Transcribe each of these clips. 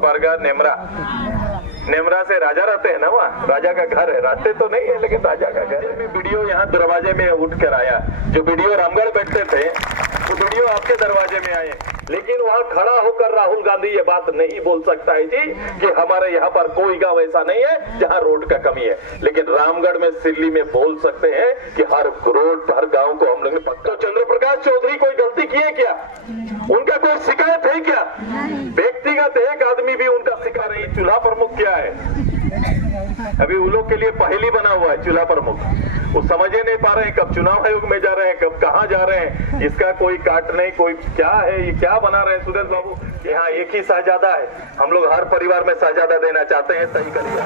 बारगाह नेमरा से राजा रहते हैं ना, वहाँ राजा का घर है, रहते तो नहीं है लेकिन राजा का घर है। वीडियो यहाँ दरवाजे में उठ कर आया, जो वीडियो रामगढ़ बैठते थे वो वीडियो आपके दरवाजे में आए, लेकिन वहाँ खड़ा होकर राहुल गांधी ये बात नहीं बोल सकता है जी कि हमारे यहाँ पर कोई गांव ऐसा नहीं है जहाँ रोड का कमी है, लेकिन रामगढ़ में सिल्ली में बोल सकते हैं कि हर रोड हर गांव को हम लोग ने पक्का। तो चंद्र प्रकाश चौधरी कोई गलती किए क्या? उनका कोई शिकायत है क्या? व्यक्तिगत एक आदमी भी उनका शिकार नहीं। चूल्हा प्रमुख क्या है? अभी उन लोग के लिए पहेली बना हुआ है चूल्हा प्रमुख, वो समझ ही नहीं पा रहे हैं कब चुनाव आयोग में जा रहे हैं, कब कहाँ जा रहे हैं, इसका कोई काट नहीं, कोई क्या है, ये क्या बना रहे हैं सुरेश बाबू। यहाँ एक ही शहजादा है, हम लोग हर परिवार में शहजादा देना चाहते हैं, सही करिए।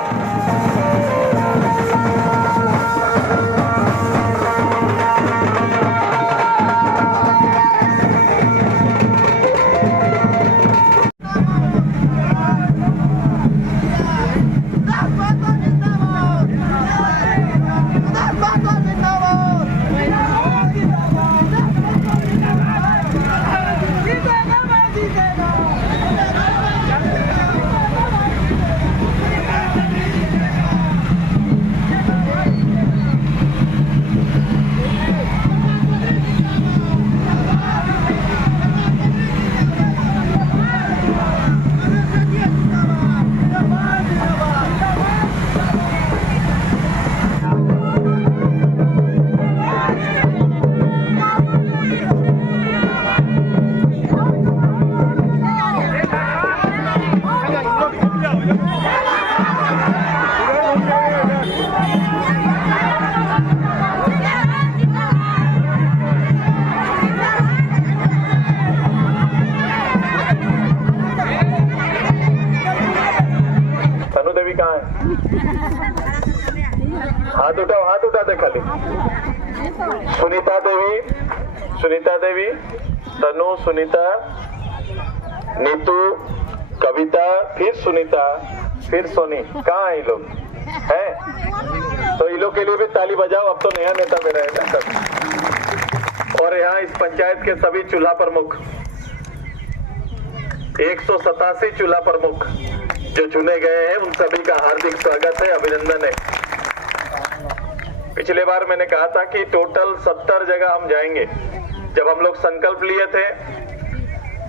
हाथ उठा दे खाली। सुनीता देवी, तनु, सुनीता, नीतू, कविता, फिर सुनीता, फिर सोनी, कहाँ है ये लोग हैं? तो इन लोग के लिए भी ताली बजाओ, अब तो नया नेता में रहेगा सब। और यहाँ इस पंचायत के सभी चूल्हा प्रमुख, 187 चूल्हा प्रमुख जो चुने गए हैं, उन सभी का हार्दिक स्वागत है, अभिनंदन है। पिछले बार मैंने कहा था कि टोटल 70 जगह हम जाएंगे। जब हम लोग संकल्प लिए थे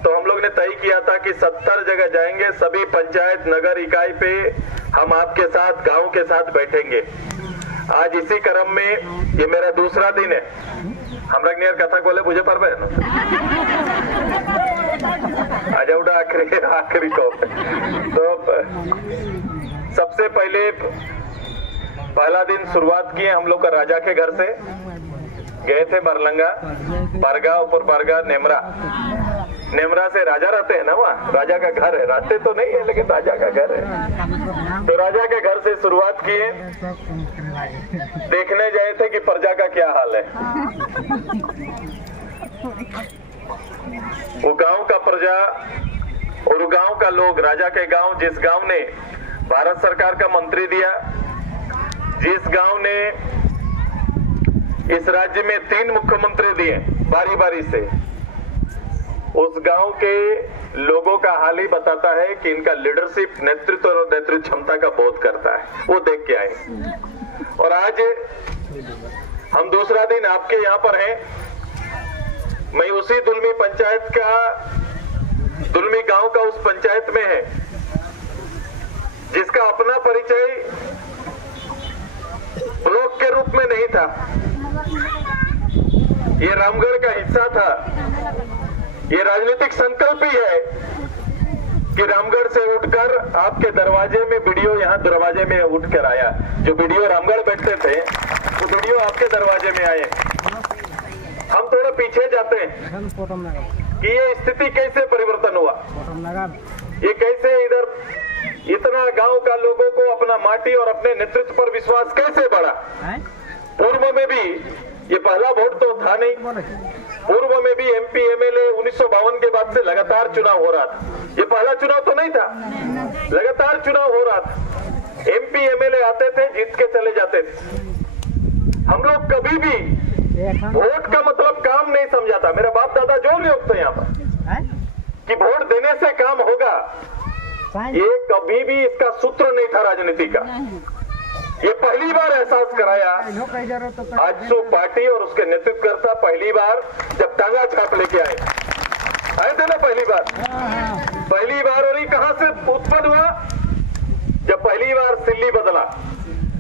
तो हम लोग ने तय किया था कि 70 जगह जाएंगे, सभी पंचायत नगर इकाई पे हम आपके साथ गांव के साथ बैठेंगे। आज इसी क्रम में ये मेरा दूसरा दिन है। हम रंगनियर कथा बोले मुझे पर आजा आखिरी को। तो सबसे पहला दिन शुरुआत किए हम लोग का राजा के घर से, गए थे बरलंगा, बारगाह, ऊपर बारगाह नेमरा से राजा रहते हैं ना, वहाँ राजा का घर है, रहते तो नहीं है लेकिन राजा का घर है। तो राजा के घर से शुरुआत किए, देखने गए थे कि प्रजा का क्या हाल है। वो गांव का प्रजा और गांव का लोग, राजा के गांव, जिस गांव ने भारत सरकार का मंत्री दिया, जिस गांव ने इस राज्य में 3 मुख्यमंत्री दिए बारी बारी से, उस गांव के लोगों का हाल ही बताता है कि इनका लीडरशिप, नेतृत्व और नेतृत्व क्षमता का बोध करता है। वो देख के आए। और आज हम दूसरा दिन आपके यहाँ पर हैं। मैं उसी दुलमी पंचायत का, दुलमी गांव का उस पंचायत में है जिसका अपना परिचय ब्लॉक के रूप में नहीं था, ये रामगढ़ का हिस्सा था। ये राजनीतिक संकल्प ही है कि रामगढ़ से उठकर आपके दरवाजे में वीडियो, यहाँ दरवाजे में उठकर आया, जो वीडियो रामगढ़ बैठते थे वो वीडियो आपके दरवाजे में आए। हम थोड़ा पीछे जाते हैं कि ये स्थिति कैसे परिवर्तन हुआ, ये कैसे इधर इतना गांव का लोगों को अपना माटी और अपने नेतृत्व पर विश्वास कैसे बढ़ा। पूर्व में भी ये पहला वोट तो था नहीं, पूर्व में भी MP MLA 1952 के बाद से लगातार चुनाव हो रहा था। ये पहला चुनाव तो नहीं था, लगातार चुनाव हो रहा था। MP MLA आते थे, जीत के चले जाते थे। हम लोग कभी भी वोट का मतलब काम नहीं समझा था। मेरा बाप दादा जो लोग थे यहाँ पर कि वोट देने से काम होगा, ये कभी भी इसका सूत्र नहीं था राजनीति का। ये पहली बार एहसास कराया आजसू पार्टी और उसके नेतृत्वकर्ता पहली बार जब टांगा छाप लेके आए थे ना, पहली बार। और ये कहां से उत्पन्न हुआ? जब पहली बार सिल्ली बदला,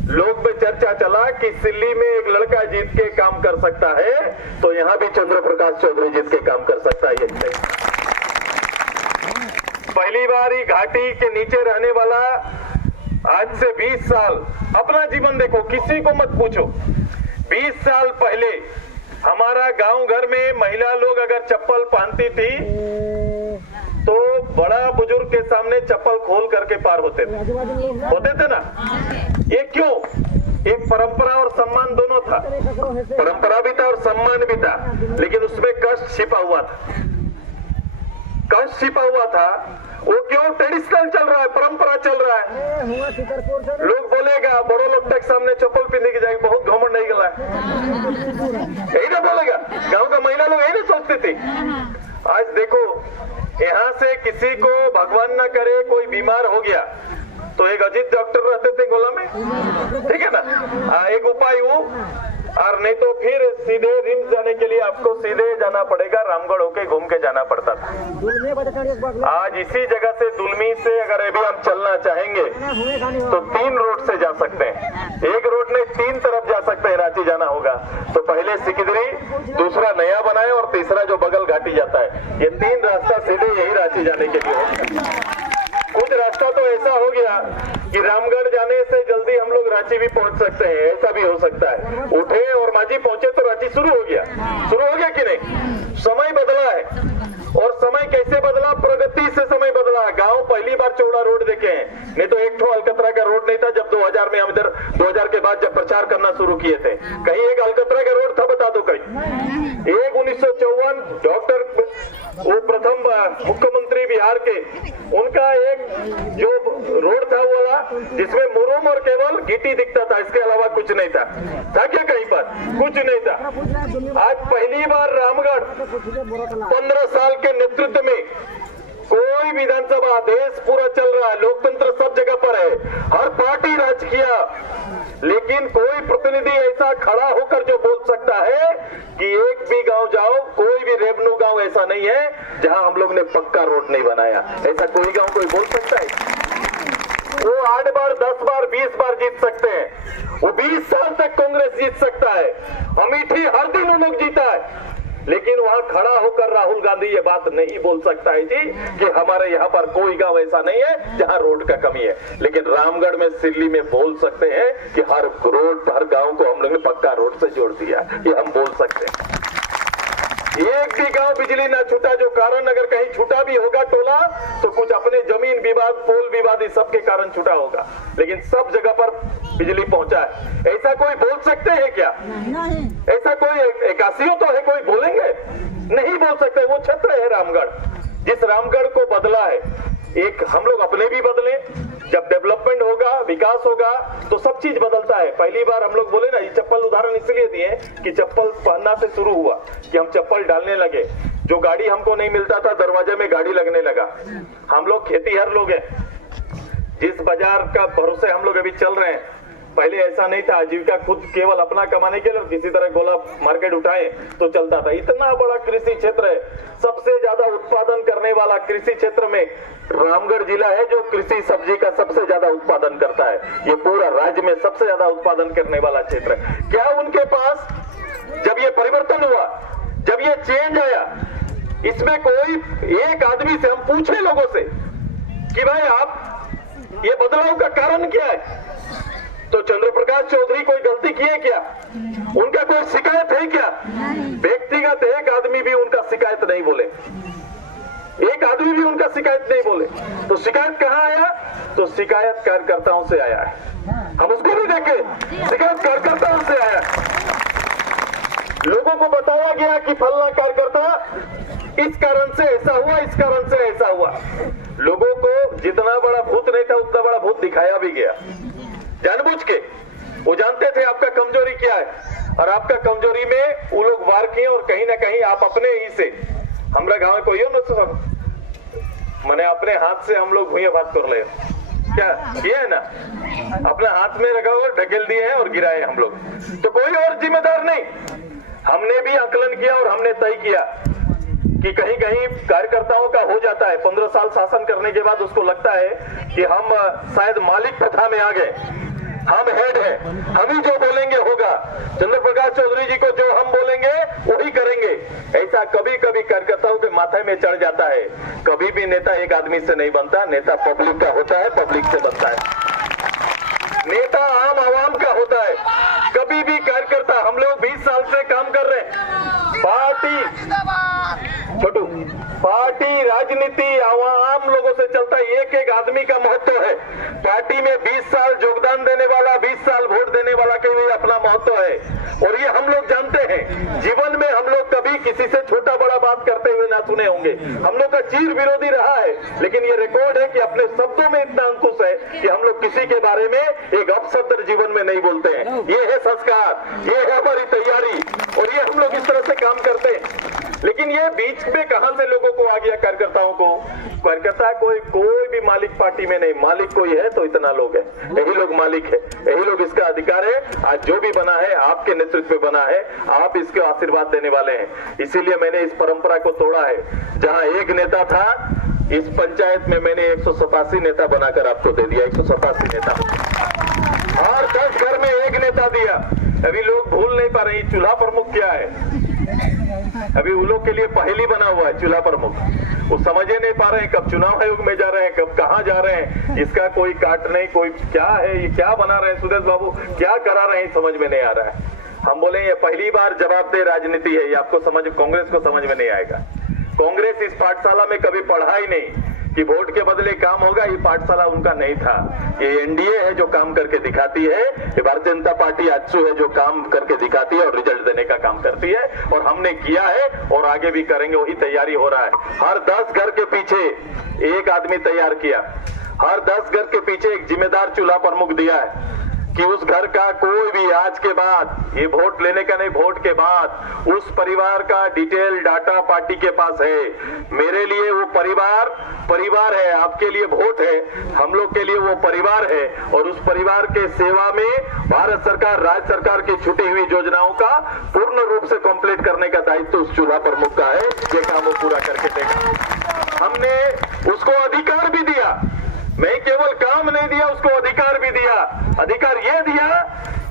लोग में चर्चा चला कि सिल्ली में एक लड़का जीत के काम कर सकता है, तो यहां भी चंद्र प्रकाश चौधरी जीत के काम कर सकता है। ये पहली बार ही घाटी के नीचे रहने वाला आज से 20 साल, अपना जीवन देखो, किसी को मत पूछो। 20 साल पहले हमारा गांव घर में महिला लोग अगर चप्पल पहनती थी तो बड़ा बुजुर्ग के सामने चप्पल खोल करके पार होते थे ना। ये क्यों? एक परंपरा और सम्मान दोनों था। परंपरा भी था और सम्मान भी था, लेकिन उसमें कष्ट छिपा हुआ था। वो क्यों? ट्रेडिशनल चल रहा है, परंपरा चल रहा है। लोग बोलेगा बड़ों लोग तक सामने चप्पल पहनने की जाएगी, बहुत घमंड नहीं गला है, यही ना बोलेगा। गांव का महिला लोग यही ना सोचते थे। आज देखो, यहाँ से किसी को भगवान ना करे कोई बीमार हो गया तो एक अजीत डॉक्टर रहते थे गोला में, ठीक है ना, एक उपाय वो, और नहीं तो फिर सीधे रिम्स जाने के लिए आपको सीधे जाना पड़ेगा, रामगढ़ होके घूम के जाना पड़ता था। आज इसी जगह से दुलमी से अगर अभी हम चलना चाहेंगे तो 3 रोड से जा सकते हैं। एक रोड नहीं, 3 तरफ जा सकते हैं। रांची जाना होगा तो पहले सिकिदरी, दूसरा नया बनाए और तीसरा जो बगल घाटी जाता है। ये 3 रास्ता सीधे यही रांची जाने के लिए होगा। कुछ रास्ता तो ऐसा हो गया कि रामगढ़ जाने से जल्दी हम लोग रांची भी पहुंच सकते हैं, ऐसा भी हो सकता है। उठे और मांझी पहुंचे तो रांची शुरू हो गया कि नहीं? समय बदला है। और समय कैसे बदला? प्रगति से समय बदला। गांव पहली बार चौड़ा रोड देखे हैं, नहीं तो एक ठो अलकतरा का रोड नहीं था। जब 2000 में हम इधर 2000 के बाद जब प्रचार करना शुरू किए थे, कहीं एक अलकतरा का रोड था? बता दो कहीं एक। 1954 डॉक्टर वो प्रथम मुख्यमंत्री बिहार के, उनका एक जो रोड था वो वाला जिसमें मुरुम और केवल गिट्टी दिखता था, इसके अलावा कुछ नहीं था क्या? कहीं पर कुछ नहीं था। आज पहली बार रामगढ़ 15 साल के नेतृत्व में कोई विधानसभा, देश पूरा चल रहा है, लोकतंत्र सब जगह पर है, हर पार्टी राज किया, लेकिन कोई प्रतिनिधि ऐसा खड़ा होकर जो बोल सकता है कि एक भी गांव जाओ, कोई भी रेवन्यू गांव ऐसा नहीं है जहां हम लोग ने पक्का रोड नहीं बनाया। ऐसा कोई गांव कोई बोल सकता है? वो 8 बार, 10 बार, 20 बार जीत सकते हैं। वो 20 साल तक कांग्रेस जीत सकता है। अमेठी हर दिन वो लोग जीता है, लेकिन वहां खड़ा होकर राहुल गांधी ये बात नहीं बोल सकता है जी कि हमारे यहाँ पर कोई गांव ऐसा नहीं है जहां रोड का कमी है। लेकिन रामगढ़ में, सिल्ली में बोल सकते हैं कि हर रोड, हर गांव को हम लोग ने पक्का रोड से जोड़ दिया। ये हम बोल सकते हैं। एक भी गांव बिजली ना छूटा, जो कारण अगर कहीं छूटा भी होगा टोला तो कुछ अपने जमीन विवाद, पोल विवाद, इस सब के कारण छूटा होगा, लेकिन सब जगह पर बिजली पहुंचा है। ऐसा कोई बोल सकते हैं क्या? ऐसा कोई एकासियों तो है, कोई बोलेंगे? नहीं बोल सकते। वो क्षेत्र है रामगढ़, जिस रामगढ़ को बदला है। एक हम लोग अपने भी बदले, जब डेवलपमेंट होगा, विकास होगा तो सब चीज बदलता है। पहली बार हम लोग बोले ना, ये चप्पल उदाहरण इसलिए दिए कि चप्पल पहनना से शुरू हुआ कि हम चप्पल डालने लगे। जो गाड़ी हमको नहीं मिलता था, दरवाजे में गाड़ी लगने लगा। हम लोग खेतीहर लोग हैं, जिस बाजार का भरोसे हम लोग अभी चल रहे हैं, पहले ऐसा नहीं था। आजीविका खुद केवल अपना कमाने के लिए किसी तरह गोला मार्केट उठाए तो चलता था। इतना बड़ा कृषि क्षेत्र है, सबसे ज्यादा उत्पादन करने वाला कृषि क्षेत्र में रामगढ़ जिला है, जो कृषि सब्जी का सबसे ज्यादा उत्पादन करता है। ये पूरा राज्य में सबसे ज्यादा उत्पादन करने वाला क्षेत्र है। क्या उनके पास जब ये परिवर्तन हुआ, जब ये चेंज आया, इसमें कोई एक आदमी से हम पूछे लोगों से कि भाई आप ये बदलाव का कारण क्या है, तो चंद्र प्रकाश चौधरी कोई गलती किए क्या? उनका कोई शिकायत है क्या? व्यक्तिगत एक आदमी भी उनका शिकायत नहीं बोले, एक आदमी भी उनका शिकायत नहीं बोले। तो शिकायत कहाँ आया? तो शिकायत कार्यकर्ताओं से आया है। हम उसको भी देखे, शिकायत कार्यकर्ताओं से आया। लोगों को बताया गया कि फलना कार्यकर्ता इस कारण से ऐसा हुआ, इस कारण से ऐसा हुआ। लोगों को जितना बड़ा भूत नहीं था उतना बड़ा भूत दिखाया भी गया जानबूझ के। वो जानते थे आपका कमजोरी क्या है, और आपका कमजोरी में वो लोग वार किए, और कहीं ना कहीं आप अपने ही से, हमारा गाँव में कोई हो न मैंने अपने हाथ से हम लोग भूया भात कर ले क्या किया है ना, अपने हाथ में रखा और ढकेल दिए हैं और गिराए हम लोग, तो कोई और जिम्मेदार नहीं। हमने भी आकलन किया और हमने तय किया कि कहीं कहीं कार्यकर्ताओं का हो जाता है 15 साल शासन करने के बाद उसको लगता है कि हम शायद मालिक प्रथा में आ गए, हम हेड हैं, हम ही जो बोलेंगे होगा, चंद्र प्रकाश चौधरी जी को जो हम बोलेंगे वही करेंगे। ऐसा कभी कभी कार्यकर्ताओं के माथे में चढ़ जाता है। कभी भी नेता एक आदमी से नहीं बनता, नेता पब्लिक का होता है, पब्लिक से बनता है। नेता आम आवाम का होता है। कभी भी कार्यकर्ता, हम लोग 20 साल से काम कर रहे हैं, छोटू पार्टी राजनीति आम लोगों से चलता है, एक एक आदमी का महत्व है। पार्टी में 20 साल योगदान देने वाला, 20 साल वोट देने वाला के भी अपना महत्व है, और ये हम लोग जानते हैं। जीवन में हम लोग कभी किसी से छोटा बड़ा बात करते हुए ना सुने होंगे, हम लोग का चीर विरोधी रहा है, लेकिन ये रिकॉर्ड है कि अपने शब्दों में इतना अंकुश है कि हम लोग किसी के बारे में एक अपशब्द जीवन में नहीं बोलते हैं। ये है संस्कार, ये है हमारी तैयारी, और ये हम लोग इस तरह से काम करते हैं। लेकिन ये बीच में कहां से लोगों को आ गया, कार्यकर्ताओं को? कार्यकर्ता कोई भी मालिक पार्टी में नहीं, मालिक कोई है तो इतना लोग है, यही लोग मालिक है, यही लोग इसका अधिकार है। आज जो भी बना है आपके नेतृत्व में बना है, आप इसके आशीर्वाद देने वाले हैं। इसीलिए मैंने इस परंपरा को तोड़ा है। जहां एक नेता था, इस पंचायत में मैंने 187 नेता बनाकर आपको दे दिया। 187 नेता, और 10 घर में एक नेता दिया। अभी लोग भूल नहीं पा रहे चूल्हा प्रमुख क्या है। अभी उन लोग के लिए पहेली बना हुआ है चूल्हा प्रमुख, वो समझ ही नहीं पा रहे हैं कब चुनाव आयोग में जा रहे हैं, कब कहां जा रहे हैं। इसका कोई काट नहीं, कोई क्या है, ये क्या बना रहे हैं सुदेश बाबू, क्या करा रहे हैं, समझ में नहीं आ रहा है। हम बोले ये पहली बार जवाबदेह राजनीति है, ये आपको समझ, कांग्रेस को समझ में नहीं आएगा। कांग्रेस इस पाठशाला में कभी पढ़ा ही नहीं कि वोट के बदले काम होगा, ये पाठशाला उनका नहीं था। ये एनडीए है जो काम करके दिखाती है, ये भारतीय जनता पार्टी आजसू है जो काम करके दिखाती है और रिजल्ट देने का काम करती है, और हमने किया है और आगे भी करेंगे। वही तैयारी हो रहा है। हर 10 घर के पीछे एक आदमी तैयार किया, हर 10 घर के पीछे एक जिम्मेदार चूल्हा प्रमुख दिया है कि उस घर का कोई भी आज के बाद, ये वोट लेने का नहीं, वोट के बाद उस परिवार का डिटेल डाटा पार्टी के पास है। मेरे लिए वो परिवार है, आपके लिए वोट है, हम लोग के लिए वो परिवार है, और उस परिवार के सेवा में भारत सरकार, राज्य सरकार की छूटी हुई योजनाओं का पूर्ण रूप से कंप्लीट करने का दायित्व उस चूल्हा प्रमुख का है। ये काम वो पूरा करके देगा। हमने उसको अधिकार भी दिया, मैं केवल काम नहीं दिया, उसको अधिकार भी दिया। अधिकार ये दिया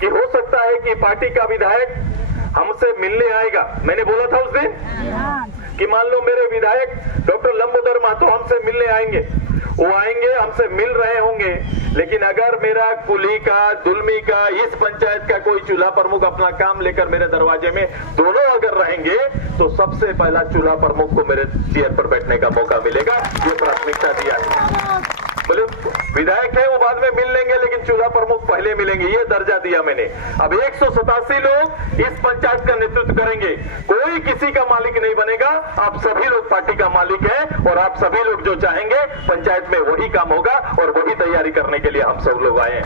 कि हो सकता है कि पार्टी का विधायक हमसे मिलने आएगा। मैंने बोला था उस दिन कि मान लो मेरे विधायक डॉक्टर लंबोदर महतो हमसे मिलने आएंगे, वो आएंगे, हमसे मिल रहे होंगे, लेकिन अगर मेरा कुली का, दुलमी का, इस पंचायत का कोई चूल्हा प्रमुख अपना काम लेकर मेरे दरवाजे में दोनों अगर रहेंगे, तो सबसे पहला चूल्हा प्रमुख को मेरे चेयर पर बैठने का मौका मिलेगा। ये प्राथमिकता दिया है। बोले विधायक है वो बाद में मिल लेंगे, लेकिन चूल्हा प्रमुख पहले मिलेंगे, ये दर्जा दिया मैंने। अब 187 लोग इस पंचायत का नेतृत्व करेंगे, कोई किसी का मालिक नहीं बनेगा, आप सभी लोग पार्टी का मालिक है, और आप सभी लोग जो चाहेंगे पंचायत में वही काम होगा, और वही तैयारी करने के लिए हम सब लोग आए हैं।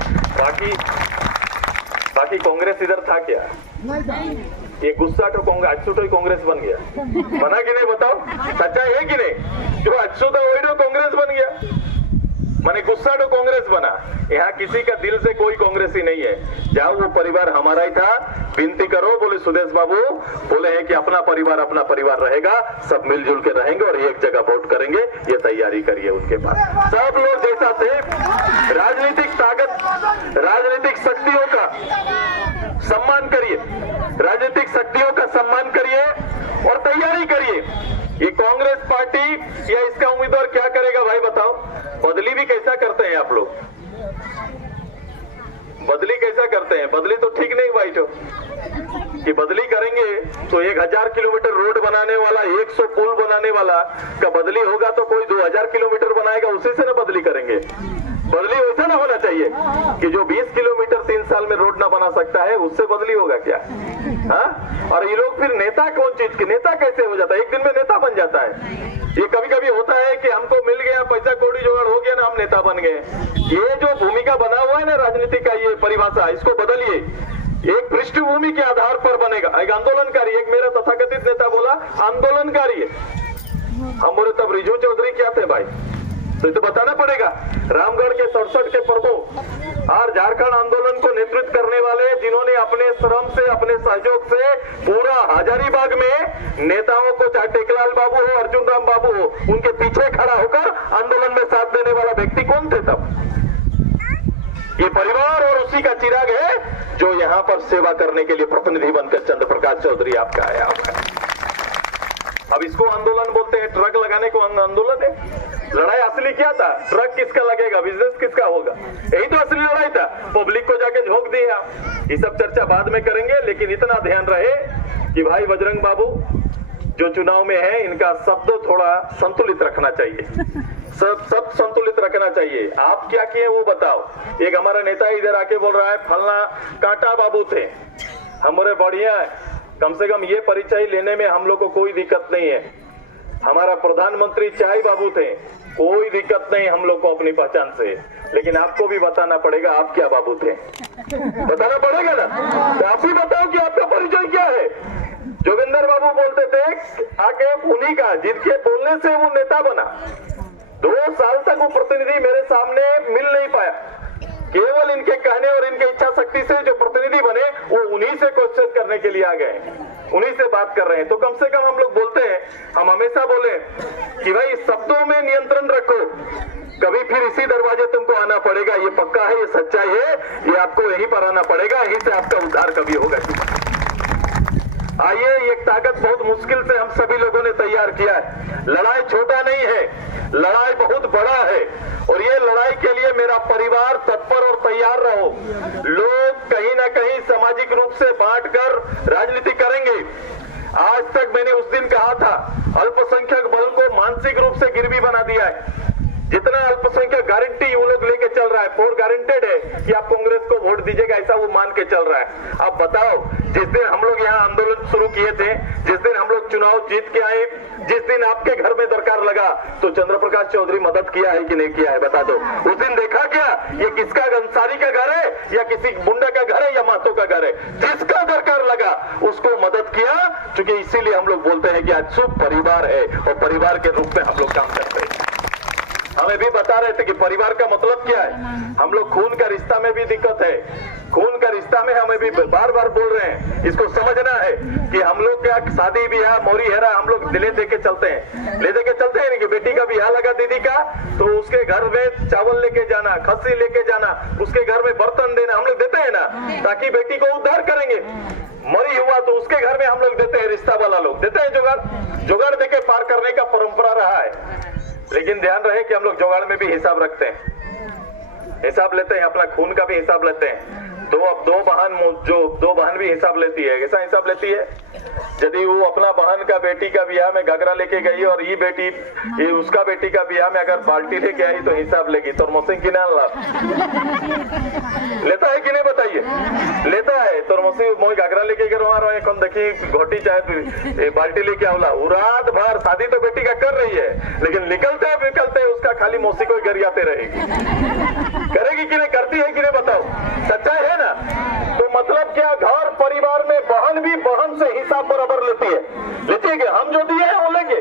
बाकी कांग्रेस इधर था क्या? ये गुस्सा तो कांग्रेस, अच्छू तो कांग्रेस बन गया, बना कि नहीं बताओ, सच्चाई है कि नहीं? जो अच्छू था वही तो कांग्रेस बन गया, माने गुस्सा तो कांग्रेस बना। यहाँ किसी का दिल से कोई कांग्रेसी नहीं है। जाओ, वो परिवार हमारा ही था, विनती करो। बोले सुदेश बाबू बोले हैं कि अपना परिवार रहेगा, सब मिलजुल के रहेंगे और एक जगह वोट करेंगे, ये तैयारी करिए उनके पास। सब लोग जैसा थे, राजनीतिक ताकत, राजनीतिक शक्तियों का सम्मान करिए, राजनीतिक शक्तियों का सम्मान करिए और तैयारी करिए। ये कांग्रेस पार्टी या इसका उम्मीदवार क्या करेगा भाई बताओ? बदली भी कैसा करते हैं आप लोग? बदली कैसा करते हैं? बदली तो ठीक नहीं भाई, तो कि बदली करेंगे तो 1000 किलोमीटर रोड बनाने वाला, 100 पुल बनाने वाला का बदली होगा तो कोई 2000 किलोमीटर बनाएगा, उसी से ना बदली करेंगे। बदली वैसा ना होना चाहिए कि जो 20 किलोमीटर 3 साल में रोड ना बना सकता है उससे बदली होगा क्या? हाँ? और ये लोग फिर नेता कौन चीज के, नेता कैसे हो जाता है? एक दिन में नेता बन जाता है। ये कभी कभी होता है कि हमको मिल गया, पैसा कौड़ी जुगाड़ हो गया ना, हम नेता बन गए। ये जो भूमिका बना हुआ है ना राजनीति का, ये परिभाषा, इसको बदलिए। एक पृष्ठभूमि के आधार पर बनेगा। एक आंदोलनकारी, एक मेरा तथाकथित नेता बोला आंदोलनकारी है, हम बोले तब रिजू चौधरी क्या थे भाई? तो बताना पड़ेगा। रामगढ़ के 67 के प्रमुख और झारखंड आंदोलन को नेतृत्व करने वाले, जिन्होंने अपने श्रम से, अपने सहयोग से पूरा हजारीबाग में नेताओं को, चाहे टेकलाल बाबू हो, अर्जुन राम बाबू हो, उनके पीछे खड़ा होकर आंदोलन में साथ देने वाला व्यक्ति कौन थे तब? ये परिवार और उसी का चिराग है जो यहाँ पर सेवा करने के लिए प्रतिनिधि बनकर चंद्र प्रकाश चौधरी आपका आया हुआ है। अब इसको आंदोलन बोलते हैं, ट्रक लगाने को आंदोलन है? लड़ाई असली क्या था? ट्रक किसका लगेगा, बिजनेस किसका होगा, यही तो असली लड़ाई था। पब्लिक को जाके झोंक दिए आप। ये सब चर्चा बाद में करेंगे, लेकिन इतना ध्यान रहे कि भाई बजरंग बाबू जो चुनाव में है, इनका शब्द थोड़ा संतुलित रखना चाहिए, सब संतुलित रखना चाहिए। आप क्या किए वो बताओ। एक हमारा नेता इधर आके बोल रहा है फलना कांटा बाबू थे, हमारे बढ़िया है, कम से कम ये परिचय लेने में हम लोग को कोई दिक्कत नहीं है। हमारा प्रधानमंत्री चाय बाबू थे, कोई दिक्कत नहीं हम लोग को अपनी पहचान से, लेकिन आपको भी बताना पड़ेगा आप क्या बाबू थे, बताना पड़ेगा ना। तो आप भी बताओ कि आपका परिचय क्या है। जोगिंदर बाबू बोलते थे आके उन्हीं का, जिनके बोलने से वो नेता बना। 2 साल तक वो प्रतिनिधि मेरे सामने मिल नहीं पाया, केवल इनके कहने और इनके इच्छा शक्ति से जो प्रतिनिधि बने वो उन्हीं से क्वेश्चन करने के लिए आ गए, उन्हीं से बात कर रहे हैं। तो कम से कम हम लोग बोलते हैं, हम हमेशा बोले कि भाई शब्दों में नियंत्रण रखो, कभी फिर इसी दरवाजे तुमको आना पड़ेगा, ये पक्का है, ये सच्चाई है, ये आपको यहीं पर आना पड़ेगा, यहीं से आपका उद्धार कभी होगा। आइए, एक ताकत बहुत मुश्किल से हम सभी लोगों ने तैयार किया है। लड़ाई छोटा नहीं है, लड़ाई बहुत बड़ा है, और ये लड़ाई के लिए मेरा परिवार तत्पर और तैयार रहो। लोग कहीं ना कहीं सामाजिक रूप से बांटकर राजनीति करेंगे। आज तक मैंने उस दिन कहा था, अल्पसंख्यक बल को मानसिक रूप से गिरवी बना दिया है। जितना अल्पसंख्यक गारंटी वो लोग लेके चल रहा है, 4 गारंटेड है कि आप कांग्रेस को वोट दीजिएगा, ऐसा वो मान के चल रहा है। अब बताओ, जिस दिन हम लोग यहाँ आंदोलन शुरू किए थे, जिस दिन हम लोग चुनाव जीत के आए, जिस दिन आपके घर में दरकार लगा, तो चंद्र प्रकाश चौधरी मदद किया है कि नहीं किया है, बता दो। उस दिन देखा क्या, ये किसका, अंसारी का घर है या किसी मुंडा का घर है या मातो का घर है, जिसका दरकार लगा उसको मदद किया। क्योंकि इसीलिए हम लोग बोलते हैं कि आज शुभ परिवार है, और परिवार के रूप में हम लोग काम करते हैं। हमें भी बता रहे थे कि परिवार का मतलब क्या है। हम लोग खून का रिश्ता में भी दिक्कत है, खून का रिश्ता में हमें भी बार बार बोल रहे हैं, इसको समझना है कि हम लोग क्या शादी ब्याह मोरी हेरा हम लोग ले दे के चलते हैं, ले दे के चलते हैं कि बेटी का ब्याह लगा दीदी का, तो उसके घर में चावल लेके जाना, खस्सी लेके जाना, उसके घर में बर्तन देना, हम लोग देते हैं ना, ताकि बेटी को उद्धार करेंगे। मरी हुआ तो उसके घर में हम लोग देते हैं, रिश्ता वाला लोग देते हैं, जुगाड़ देके पार करने का परंपरा रहा है। लेकिन ध्यान रहे कि हम लोग जुगाड़ में भी हिसाब रखते हैं, हिसाब लेते हैं, अपना खून का भी हिसाब लेते हैं। दो बहन भी हिसाब लेती है, कैसा हिसाब लेती है? यदि वो अपना बहन का बेटी का ब्याह में घाघरा लेके गई और ये उसका बेटी का ब्याह में अगर बाल्टी लेके आई तो हिसाब लेगी, तो मोसिंग की ना लेता है कि नहीं बताइए? लेता है। तो मोई घाघरा लेके गए कौन देखी घोटी चाहे बाल्टी लेके आवला, रात भर शादी तो बेटी का कर रही है, लेकिन निकलते उसका खाली मौसी को गरियाते रहेगी। करेगी कि नहीं, करती है कि नहीं बताओ? सच्चाई है ना? तो मतलब क्या, घर परिवार में बहन भी बहन से हिसाब बराबर लेती है कि हम जो दिए हैं वो लेंगे।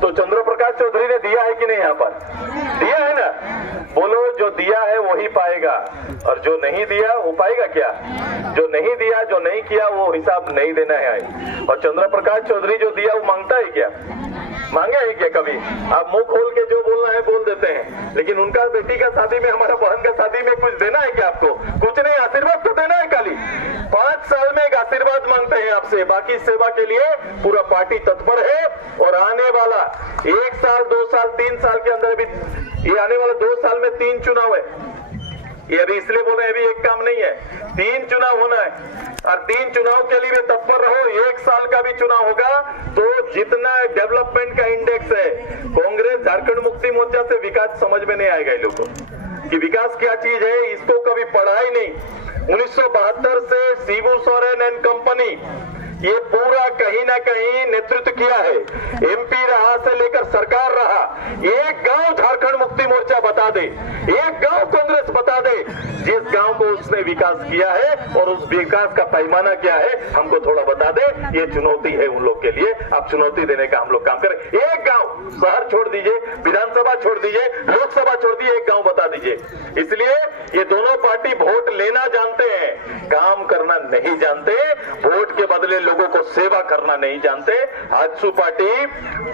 तो चंद्र प्रकाश चौधरी ने दिया है कि नहीं? यहाँ पर दिया है ना? बोलो, जो दिया है वही पाएगा, और जो नहीं दिया वो पाएगा क्या? जो नहीं दिया, जो नहीं किया, वो हिसाब नहीं देना है। और चंद्र प्रकाश चौधरी जो दिया वो मांगता है क्या? मांगे है क्या कभी? आप मुंह खोल के जो बोलना है बोल देते हैं, लेकिन उनका बेटी का शादी में, हमारा बहन का शादी में कुछ देना है क्या आपको? कुछ नहीं, आशीर्वाद तो देना है खाली। 5 साल में एक आशीर्वाद मांगते हैं आपसे, बाकी सेवा के लिए पूरा पार्टी तत्पर है। और आने वाला 1 साल 2 साल 3 साल के अंदर भी, ये आने वाला 2 साल में 3 चुनाव है। ये अभी इसलिए बोल रहे हैं, अभी एक काम नहीं है, 3 चुनाव होना है, और 3 चुनाव के लिए भी तत्पर रहो। 1 साल का भी चुनाव होगा तो जितना डेवलपमेंट का इंडेक्स है, कांग्रेस झारखंड मुक्ति मोर्चा से विकास समझ में नहीं आएगा इन लोगों को कि विकास क्या चीज है, इसको कभी पढ़ा ही नहीं। 1972 से शिबू सोरेन एंड कंपनी ये पूरा कहीं ना कहीं नेतृत्व किया है, एमपी रहा से लेकर सरकार रहा। एक गांव झारखंड मुक्ति मोर्चा बता दे, एक गांव कांग्रेस बता दे जिस गांव को उसने विकास किया है, और उस विकास का पैमाना क्या है हमको थोड़ा बता दे। ये चुनौती है उन लोग के लिए, आप चुनौती देने का हम लोग काम करें। एक गांव शहर छोड़ दीजिए, विधानसभा छोड़ दीजिए, लोकसभा छोड़ दीजिए, एक गांव बता दीजिए। इसलिए ये दोनों पार्टी वोट लेना जानते हैं, काम करना नहीं जानते, वोट के बदले लोगों को सेवा करना नहीं जानते। आजसू पार्टी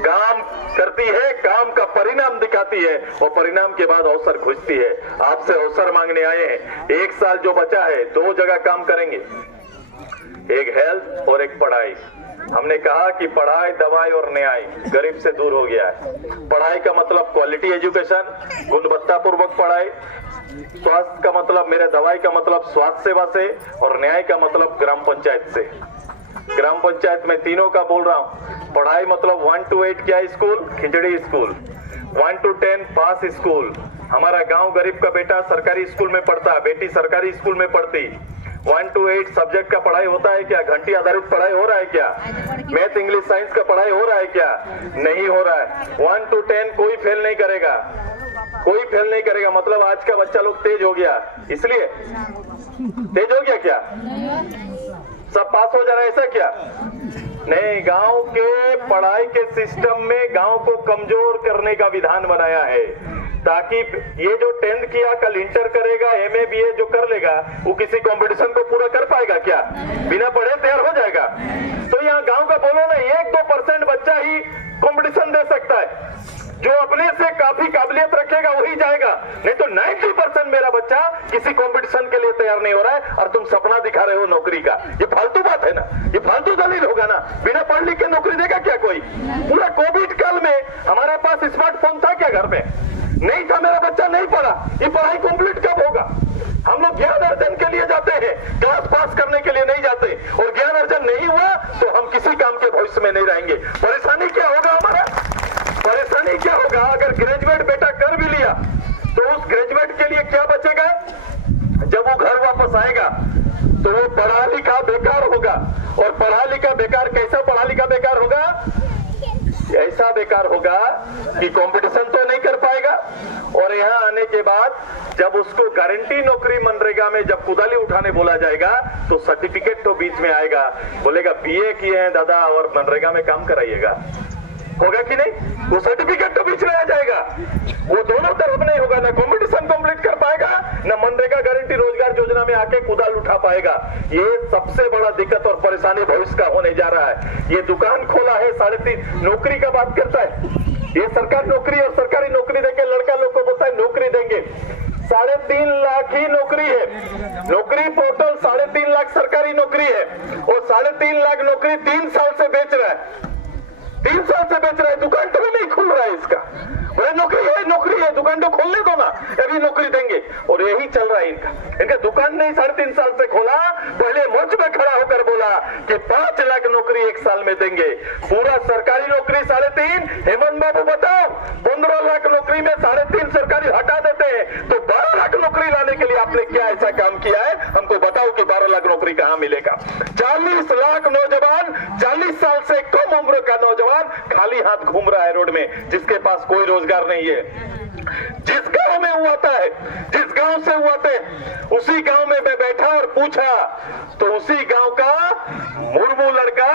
काम करती है, काम का परिणाम दिखाती है और परिणाम के बाद अवसर खोजती है। आपसे अवसर मांगने आए हैं। 1 साल जो बचा है 2 जगह काम करेंगे, एक हेल्थ और एक पढ़ाई। हमने कहा कि पढ़ाई, दवाई और न्याय गरीब से दूर हो गया है। पढ़ाई का मतलब क्वालिटी एजुकेशन, गुणवत्तापूर्वक पढ़ाई, स्वास्थ्य का मतलब, मेरे दवाई का मतलब स्वास्थ्य सेवा से, और न्याय का मतलब ग्राम पंचायत से। ग्राम पंचायत में तीनों का बोल रहा हूँ। पढ़ाई मतलब 1 to 8 क्या school? Khichdi school. 1 to 10 pass school. हमारा गांव गरीब का बेटा सरकारी स्कूल में पढ़ता, बेटी सरकारी स्कूल में पढ़ती। 1 to 8 सब्जेक्ट का पढ़ाई होता है क्या? घंटी आधारित पढ़ाई हो रहा है क्या? मैथ, इंग्लिश, साइंस का पढ़ाई हो रहा है क्या? नहीं हो रहा है। 1 to 10 कोई फेल नहीं करेगा, कोई फेल नहीं करेगा। मतलब आज का बच्चा लोग तेज हो गया, इसलिए तेज हो गया क्या? सब पास हो जा रहा है ऐसा क्या? नहीं, गांव के पढ़ाई के सिस्टम में गांव को कमजोर करने का विधान बनाया है, ताकि ये जो 10th किया कल इंटर करेगा, MA BA जो कर लेगा, वो किसी कंपटीशन को पूरा कर पाएगा क्या? बिना पढ़े तैयार हो जाएगा। तो यहाँ गांव का बोलो ना, 1-2% बच्चा ही कंपटीशन दे सकता है। जो अपने से काफी काबिलियत रखेगा वही जाएगा, नहीं तो 90% मेरा बच्चा किसी कंपटीशन के लिए तैयार नहीं हो रहा है। और तुम सपना दिखा रहे हो नौकरी का, ये फालतू बात है ना, ये फालतू दलील होगा ना। बिना पढ़ लिख के नौकरी देगा क्या कोई? पूरा कोविड काल में हमारे पास स्मार्टफोन था क्या घर में? नहीं था, मेरा बच्चा नहीं पढ़ा। ये पढ़ाई कंप्लीट कब होगा? हम लोग ज्ञान अर्जन के लिए जाते हैं, क्लास पास करने के लिए नहीं जाते। और ज्ञान अर्जन नहीं हुआ तो हम किसी काम के भविष्य में नहीं रहेंगे। परेशानी क्या होगा हमारा? परेशानी क्या होगा? अगर ग्रेजुएट बेटा कर भी लिया तो उस ग्रेजुएट के लिए क्या बचेगा? जब वो घर वापस आएगा तो वो पढ़ा लिखा बेकार होगा। और पढ़ा लिखा बेकार, कैसा पढ़ा लिखा बेकार होगा? ऐसा बेकार होगा कि कंपटीशन तो नहीं कर पाएगा। और यहाँ आने के बाद जब उसको गारंटी नौकरी मनरेगा में जब कुदाली उठाने बोला जाएगा तो सर्टिफिकेट तो बीच में आएगा, बोलेगा BA किए हैं दादा और मनरेगा में काम कराइएगा। होगा कि नहीं? वो सर्टिफिकेट तो बीच में आ जाएगा। वो दोनों तरफ नहीं होगा, ना कंपटीशन कंप्लीट कर पाएगा, ना मनरेगा गारंटी रोजगार योजना में आके कुदाल उठा पाएगा। ये सबसे बड़ा दिक्कत और परेशानी भविष्य का होने जा रहा है। ये दुकान खोला है 3.5 नौकरी का बात करता है। ये सरकारी नौकरी और सरकारी नौकरी देके लड़का लोग को बोलता है नौकरी देंगे। 3.5 लाख ही नौकरी है, नौकरी पोर्टल 3.5 लाख सरकारी नौकरी है और 3.5 लाख नौकरी 3 साल से बेच रहा है। 3 साल से बेच रहा है, दुकान तो भी नहीं खुल रहा है इसका। बोले नौकरी है, दुकान तो खोलने दो ना, अभी नौकरी देंगे। और यही चल रहा है इनका दुकान नहीं 3.5 साल से खोला, पहले मंच में खड़ा होकर बोला कि 5 लाख नौकरी 1 साल में देंगे। पूरा सरकारी नौकरी 3.5, हेमंत बाबू बताओ 15 लाख नौकरी में 3.5 सरकारी हटा देते हैं तो 12 लाख नौकरी लाने के लिए आपने क्या ऐसा काम किया है? हमको बताओ कि 12 लाख नौकरी कहाँ मिलेगा? 40 लाख नौजवान, 40 साल से कम उम्र का नौजवान खाली हाथ घूम रहा है रोड में, जिसके पास कोई रोजगार नहीं है। जिस गांव में हुआ था, जिस गांव से हुआ थे, उसी गांव में मैं बैठा और पूछा तो उसी गांव का मुर्मू लड़का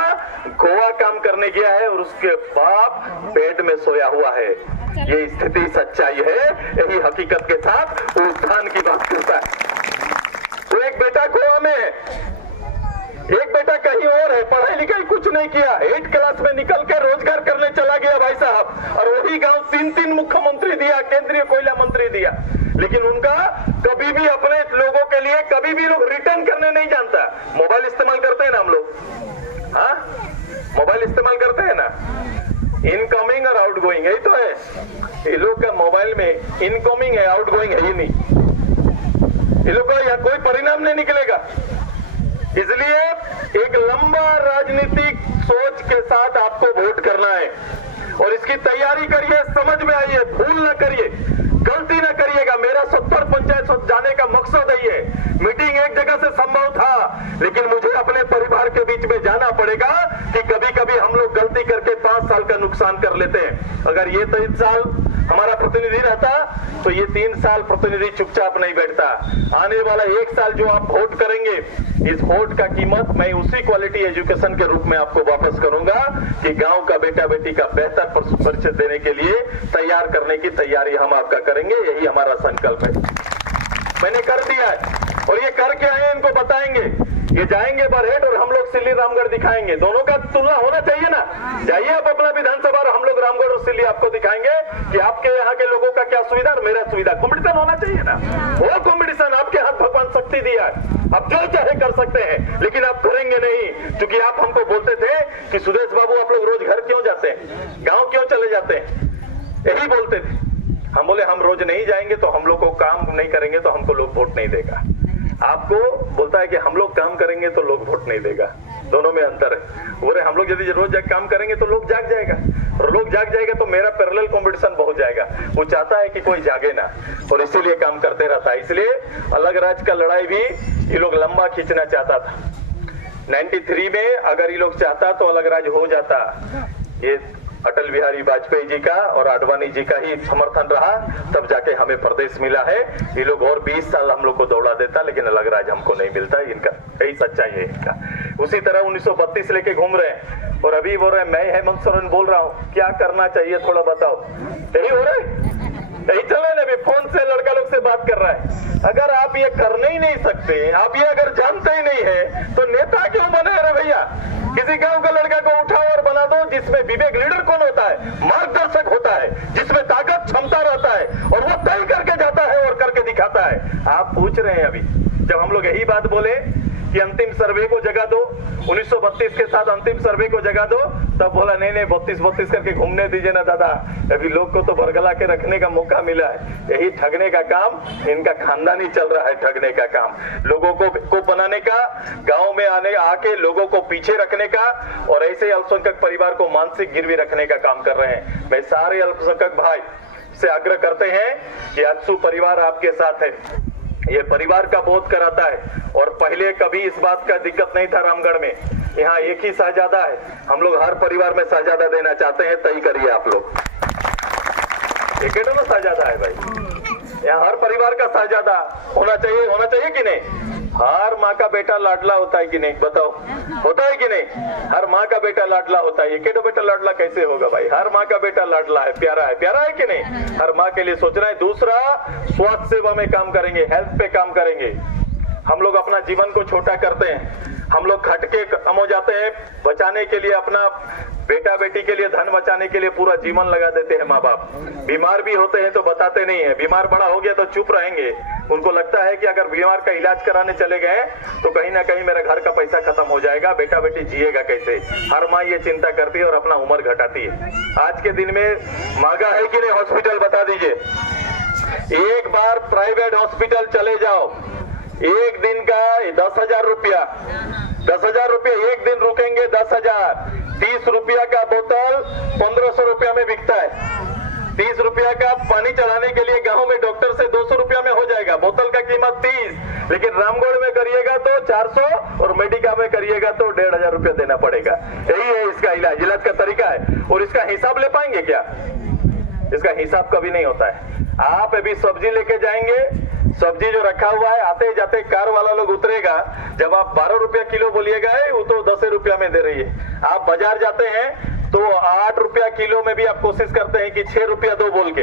गोवा काम करने गया है और उसके बाप बेड में सोया हुआ है। ये स्थिति सच्चाई है, यही हकीकत के साथ उत्थान की बात करता है। तो एक बेटा गोवा में है, एक बेटा कहीं और है, पढ़ाई लिखाई कुछ नहीं किया, 8 क्लास में निकल के रोजगार करने चला गया भाई साहब। और वही गांव 3 मुख्यमंत्री दिया, केंद्रीय कोयला मंत्री दिया, लेकिन उनका कभी भी अपने लोगों के लिए कभी भी लोग रिटर्न करने नहीं जानता। मोबाइल इस्तेमाल करते हैं ना हम लोग, हाँ मोबाइल इस्तेमाल करते हैं ना, इनकमिंग और आउटगोइंग, यही तो है। ये लोग का मोबाइल में इनकमिंग है, आउटगोइंग है ही नहीं। ये लोग का यहाँ कोई परिणाम नहीं निकलेगा। इसलिए एक लंबा राजनीतिक सोच के साथ आपको वोट करना है और इसकी तैयारी करिए, समझ में आइए, भूल न करिए। गलती ना करिएगा। मेरा 70 पंचायत जाने का मकसद है ये। मीटिंग एक जगह से संभव था, लेकिन मुझे अपने परिवार के बीच में जाना पड़ेगा कि कभी कभी हम लोग गलती करके 5 साल का नुकसान कर लेते हैं। अगर ये 3 साल हमारा प्रतिनिधि रहता तो ये 3 साल प्रतिनिधि चुपचाप नहीं बैठता। आने वाला 1 साल जो आप वोट करेंगे, इस वोट का कीमत मैं उसी क्वालिटी एजुकेशन के रूप में आपको वापस करूंगा कि गांव का बेटा बेटी का बेहतर परिचय देने के लिए तैयार करने की तैयारी हम आपका करेंगे। यही हमारा संकल्प है। मैंने कर दिया है और ये करके आए, इनको बताएंगे। ये जाएंगे बरहेट और हम लोग सिल्ली रामगढ़ दिखाएंगे। दोनों का तुलना होना चाहिए ना। जाइए आप अपना विधानसभा और हम लोग रामगढ़ और सिल्ली आपको दिखाएंगे कि आपके यहाँ के लोगों का क्या सुविधा और मेरा सुविधा। कॉम्पिटिशन होना चाहिए ना। वो कॉम्पिटिशन आपके हाथ भगवान शक्ति दिया है, आप जो चाहे कर सकते हैं, लेकिन आप करेंगे नहीं। क्योंकि आप हमको बोलते थे कि सुदेश बाबू आप लोग रोज घर क्यों जाते हैं, गाँव क्यों चले जाते हैं, यही बोलते थे। हम बोले हम रोज नहीं जाएंगे तो हम लोग को काम नहीं करेंगे तो हमको लोग वोट नहीं देगा। आपको बोलता है कि हम लोग काम करेंगे तो लोग वोट नहीं देगा। दोनों में अंतर है। बोले हम लोग यदि रोज काम करेंगे तो लोग जाग जाएगा, और लोग जाग जाएगा तो मेरा पैरेलल कंपटीशन बहुत जाएगा। वो चाहता है कि कोई जागे ना, और इसीलिए काम करते रहता है। इसलिए अलग राज्य का लड़ाई भी ये लोग लंबा खींचना चाहता था। 93 में अगर ये लोग चाहता तो अलग राज्य हो जाता। ये अटल बिहारी वाजपेयी जी का और आडवाणी जी का ही समर्थन रहा, तब जाके हमें प्रदेश मिला है। ये लोग और 20 साल हम लोग को दौड़ा देता, लेकिन अलग राज्य हमको नहीं मिलता। इनका यही सच्चाई है इनका। उसी तरह 1932 लेके घूम रहे हैं और अभी बोल रहे हैं मैं हेमंत सोरेन बोल रहा हूँ, क्या करना चाहिए थोड़ा बताओ। यही हो रहा है, यही चल रहा है। अभी फोन से लड़का लोग से बात कर रहा है। अगर आप ये करने ही नहीं सकते, आप ये अगर जानते ही नहीं है, तो नेता क्यों बने रहे भैया। किसी गांव का लड़का को उठाओ और बना दो जिसमें विवेक, लीडर कौन होता है, मार्गदर्शक होता है, जिसमें ताकत क्षमता रहता है और वो तय करके जाता है और करके दिखाता है। आप पूछ रहे हैं अभी, जब हम लोग यही बात बोले कि अंतिम सर्वे को जगह दो, 1932 के साथ अंतिम सर्वे को जगह दो, तब बोला नहीं नहीं 32 करके घूमने दीजिए ना दादा, अभी लोग को तो बरगला के रखने का मौका मिला है। यही ठगने का काम इनका खानदानी चल रहा है। ठगने का काम, लोगों को बनाने का, गांव में आके लोगों को पीछे रखने का, और ऐसे अल्पसंख्यक परिवार को मानसिक गिरवी रखने का काम कर रहे हैं। मैं सारे अल्पसंख्यक भाई से आग्रह करते हैं कि आजसू परिवार आपके साथ है। ये परिवार का बोध कराता है, और पहले कभी इस बात का दिक्कत नहीं था रामगढ़ में। यहाँ एक ही शहजादा है, हम लोग हर परिवार में शहजादा देना चाहते हैं। तय करिए आप लोग, एक शहजादा है भाई, यहाँ हर परिवार का शहजादा होना चाहिए कि नहीं। हर माँ का बेटा लाडला होता है कि नहीं, बताओ, होता है कि नहीं। हर माँ का बेटा लाडला होता है। एक बेटा लाडला कैसे होगा भाई, हर माँ का बेटा लाडला है, प्यारा है कि नहीं। हर माँ के लिए सोचना है। दूसरा, स्वास्थ्य सेवा में काम करेंगे, हेल्थ पे काम करेंगे। हम लोग अपना जीवन को छोटा करते हैं, हम लोग खटके कम हो जाते हैं, बचाने के लिए अपना बेटा बेटी के लिए, धन बचाने के लिए पूरा जीवन लगा देते हैं माँ बाप। बीमार भी होते हैं तो बताते नहीं है, बीमार बड़ा हो गया तो चुप रहेंगे। उनको लगता है कि अगर बीमार का इलाज कराने चले गए तो कहीं ना कहीं मेरा घर का पैसा खत्म हो जाएगा, बेटा बेटी जिएगा कैसे। हर माँ ये चिंता करती है और अपना उम्र घटाती है। आज के दिन में मांगा है कि नहीं हॉस्पिटल, बता दीजिए। एक बार प्राइवेट हॉस्पिटल चले जाओ, एक दिन का 10,000 रुपया, 10,000 रुपया एक दिन रुकेंगे, 10,000। 30 रुपया का बोतल 1500 रुपया में बिकता है। 30 रुपया का पानी चढ़ाने के लिए गांव में डॉक्टर से 200 रुपया में हो जाएगा, बोतल का कीमत 30। लेकिन रामगढ़ में करिएगा तो 400 और मेडिका में करिएगा तो 1,500 रुपया देना पड़ेगा। यही है इसका इलाज का तरीका है। और इसका हिसाब ले पाएंगे क्या? इसका हिसाब कभी नहीं होता है। आप अभी सब्जी लेके जाएंगे, सब्जी जो रखा हुआ है, आते जाते कार वाला लोग उतरेगा, जब आप 12 रुपया किलो बोलिएगा वो तो 10 रुपया में दे रही है। आप बाजार जाते हैं तो 8 रुपया किलो में भी आप कोशिश करते हैं कि 6 रुपया दो बोल के।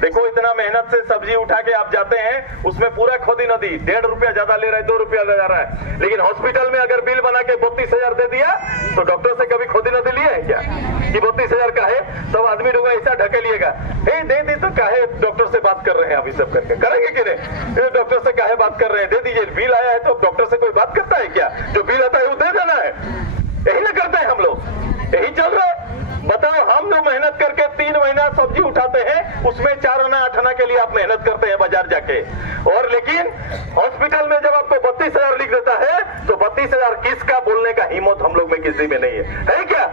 देखो इतना मेहनत से सब्जी उठा के आप जाते हैं, उसमें पूरा खोदी नदी 1.5 रुपया ज्यादा ले रहा है, 2 रुपया ले जा रहा है। लेकिन हॉस्पिटल में अगर बिल बना के 32,000 दे दिया तो डॉक्टर से कभी खोदी नदी लिए है क्या कि 32,000 का है? सब आदमी लोग ऐसा ढकेलिएगा, दे दी तो काहे डॉक्टर से बात कर रहे हैं। अभी सब करके करेंगे कि नहीं? डॉक्टर से काहे बात कर रहे हैं, दे दीजिए। बिल आया है तो डॉक्टर से कोई बात करता है क्या? जो बिल आता है वो दे देना है। यही ना करते हैं हम लोग, यही चल रहा है। बताओ, हम जो मेहनत करके 3 महीना सब्जी उठाते हैं, उसमें 4 आना 8 आना के लिए आप मेहनत करते हैं बाजार जाके। और लेकिन हॉस्पिटल में जब आपको 32,000 लिख देता है तो 32,000 किसका बोलने का हिम्मत हम लोग में किसी में नहीं है क्या?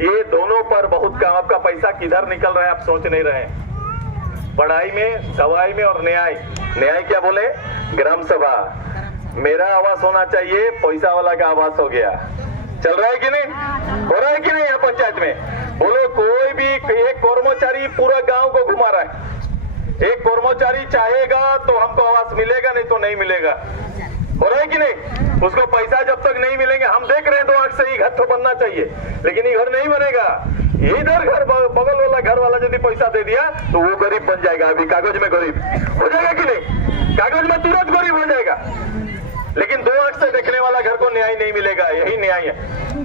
ये दोनों पर बहुत काम। आपका पैसा किधर निकल रहा है आप सोच नहीं रहे हैं। पढ़ाई में, दवाई में और न्याय। न्याय क्या बोले? ग्राम सभा। मेरा आवाज होना चाहिए, पैसा वाला का आवाज हो गया। चल रहा है कि नहीं? हो रहा है कि नहीं यहाँ पंचायत में? बोलो, कोई भी एक कर्मचारी पूरा गांव को घुमा रहा है। एक कर्मचारी चाहेगा तो हमको आवास मिलेगा, नहीं तो नहीं मिलेगा। हो रहा है कि नहीं? उसको पैसा जब तक नहीं मिलेंगे, हम देख रहे हैं 2 आंख से ही घर तो बनना चाहिए, लेकिन ये घर नहीं बनेगा। इधर घर बगल वाला घर वाला यदि पैसा दे दिया तो वो गरीब बन जाएगा। अभी कागज में गरीब हो जाएगा कि नहीं? कागज में तुरंत गरीब हो जाएगा, लेकिन 2 आंख से देखने वाला घर को न्याय नहीं मिलेगा। यही न्याय है,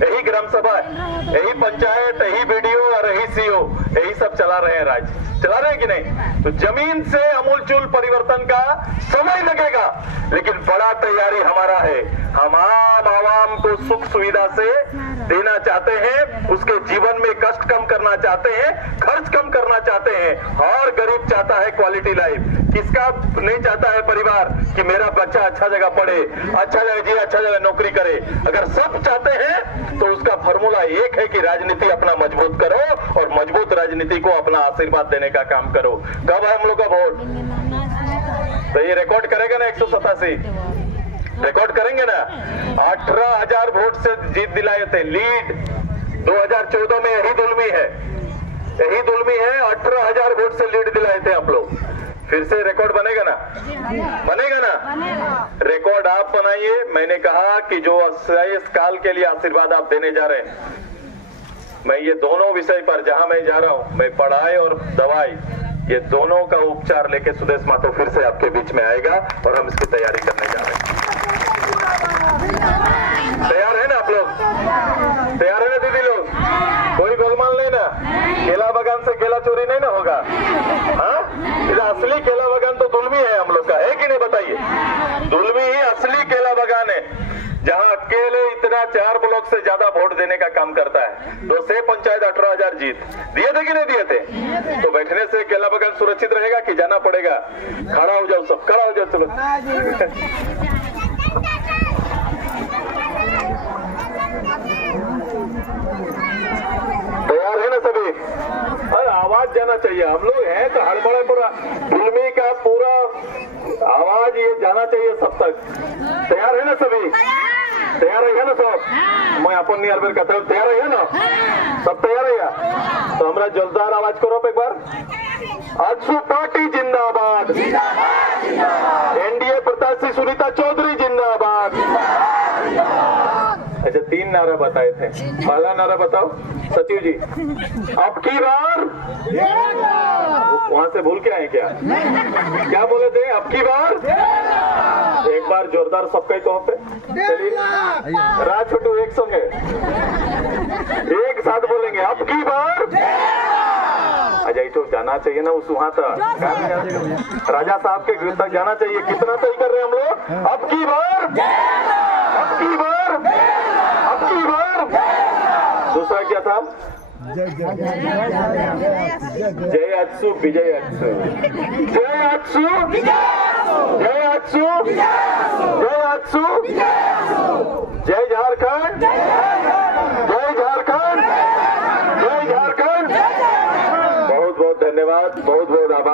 यही ग्राम सभा है, यही पंचायत, यही बीडीओ और यही सीओ, यही सब चला रहे हैं, राज्य चला रहे हैं कि नहीं? तो जमीन से अमूलचूल परिवर्तन का समय लगेगा, लेकिन बड़ा तैयारी हमारा है। हम आम आवाम को सुख सुविधा से देना चाहते हैं, उसके जीवन में कष्ट कम करना चाहते हैं, खर्च कम करना चाहते हैं। हर गरीब चाहता है क्वालिटी लाइफ। किसका नहीं चाहता है परिवार कि मेरा बच्चा अच्छा जगह पढ़े, अच्छा जगह जिए, अच्छा जगह नौकरी करे? अगर सब चाहते हैं तो उसका फॉर्मूला एक है कि राजनीति अपना मजबूत करो और मजबूत राजनीति को अपना आशीर्वाद देने का काम करो। कब है हम लोग का वोट? तो ये रिकॉर्ड करेगा ना 187, रिकॉर्ड करेंगे ना। 18,000 वोट से जीत दिलाए थे, लीड। 2014 में यही दुल्मी है, यही दुल्मी है। 18,000 वोट से लीड दिलाए थे आप लोग। फिर से रिकॉर्ड बनेगा ना? बनेगा ना? रिकॉर्ड आप बनाइए। मैंने कहा कि जो 28 काल के लिए आशीर्वाद आप देने जा रहे हैं, मैं ये दोनों विषय पर जहां मैं जा रहा हूं, मैं पढ़ाई और दवाई, ये दोनों का उपचार लेके सुदेश मातो फिर से आपके बीच में आएगा और हम इसकी तैयारी करने जा रहे हैं। तैयार है ना आप लोग? तैयार है ना दीदी लोग? कोई गोलमाल नहीं ना? केला बागान से केला चोरी नहीं ना होगा? हाँ, असली केला बागान तो दुल्मी है हम लोग का, है कि नहीं? बताइए, दुल्मी ही असली केला बागान है, जहां अकेले इतना 4 ब्लॉक से ज्यादा वोट देने का काम करता है। 2 से पंचायत 18,000 जीत दिए थे कि नहीं दिए थे? तो बैठने से केला बागान सुरक्षित रहेगा कि जाना पड़ेगा? खड़ा हो जाओ सब, खड़ा हो जाओ, चलो। तैयार है ना सभी? अरे आवाज जाना चाहिए। हम लोग हैं तो हड़बड़े, पूरा दुल्मी का पूरा आवाज ये जाना चाहिए सब तक। तैयार है ना सभी? तैयार है ना सब? मैं अपन नहीं अलबेर कहता हूँ, तैयार है ना सब? तैयार है? तो हमारा जोरदार आवाज करो एक बार। आजसू पार्टी जिंदाबाद, एनडीए प्रत्याशी सुनीता चौधरी जिंदाबाद। अच्छा, 3 नारा बताए थे। पहला नारा बताओ सचिव जी। अब की बार वहां से भूल के आए क्या? क्या बोले थे? अब की बार। एक बार जोरदार सबका ही तो पे चलिए, राज छोटू एक संग है, एक साथ बोलेंगे अब की बार। अजय तो जाना चाहिए ना उस वहां तक, राजा साहब के घर तक जाना चाहिए। कितना तय कर रहे हैं हम लोग? अब की बार, अब की बार, अब की बार। दूसरा क्या था? जय अच्सू विजय अच्सू, जय अच्सू, जय अच्सू, जय अच्सू, जय झारखंड, जय झारखंड, जय झारखंड। बहुत बहुत धन्यवाद, बहुत बहुत आभार।